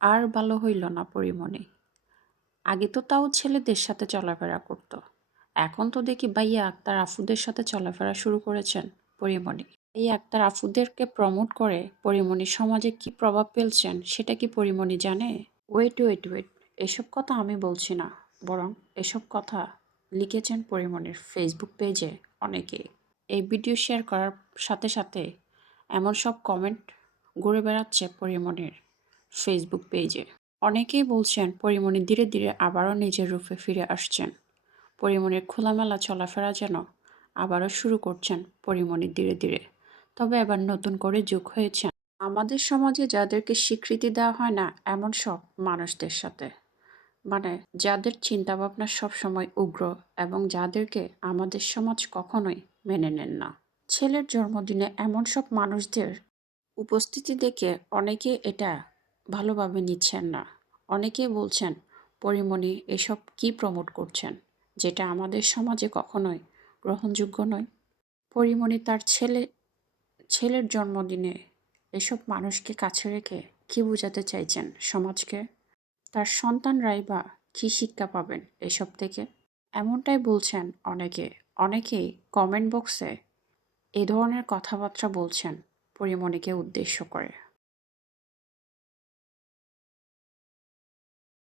আর ভালো হইল না পরিমণি। আগে তো তাও ছেলেদের সাথে চলাফেরা করত। এখন তো দেখি ভাইয়া আক্তার আফুদের সাথে চলাফেরা শুরু করেছেন পরিমণি। এই আক্তার আফুদেরকে প্রমোট করে পরিমণি সমাজে কি প্রভাব ফেলছেন সেটা কি পরিমণি জানে? ওয়েট ওয়েট ওয়েট, এসব কথা আমি বলছি না, বরং এসব কথা লিখেছেন পরিমণির ফেসবুক পেজে অনেকে। এই ভিডিও শেয়ার করার সাথে সাথে এমন সব কমেন্ট ঘুরে বেড়াচ্ছে পরিমণির ফেসবুক পেজে। অনেকেই বলছেন পরিমণি ধীরে ধীরে আবারও নিজের রূপে ফিরে আসছেন। পরিমণির খোলামেলা চলাফেরা যেন আবারও শুরু করছেন পরিমণি ধীরে ধীরে। তবে এবার নতুন করে যোগ হয়েছেন আমাদের সমাজে যাদেরকে স্বীকৃতি দেওয়া হয় না এমন সব মানুষদের সাথে। মানে যাদের চিন্তাভাবনা সবসময় উগ্র এবং যাদেরকে আমাদের সমাজ কখনোই মেনে নেন না। ছেলের জন্মদিনে এমন সব মানুষদের উপস্থিতি দেখে অনেকে এটা ভালোভাবে নিচ্ছেন না। অনেকেই বলছেন পরিমণি এসব কি প্রমোট করছেন, যেটা আমাদের সমাজে কখনোই গ্রহণযোগ্য নয়। পরিমণি তার ছেলের জন্মদিনে এসব মানুষকে কাছে রেখে কি বোঝাতে চাইছেন সমাজকে? তার সন্তানরাই বা কী শিক্ষা পাবেন এসব থেকে? এমনটাই বলছেন অনেকে। অনেকেই কমেন্ট বক্সে এ ধরনের কথাবার্তা বলছেন পরিমণিকে উদ্দেশ্য করে।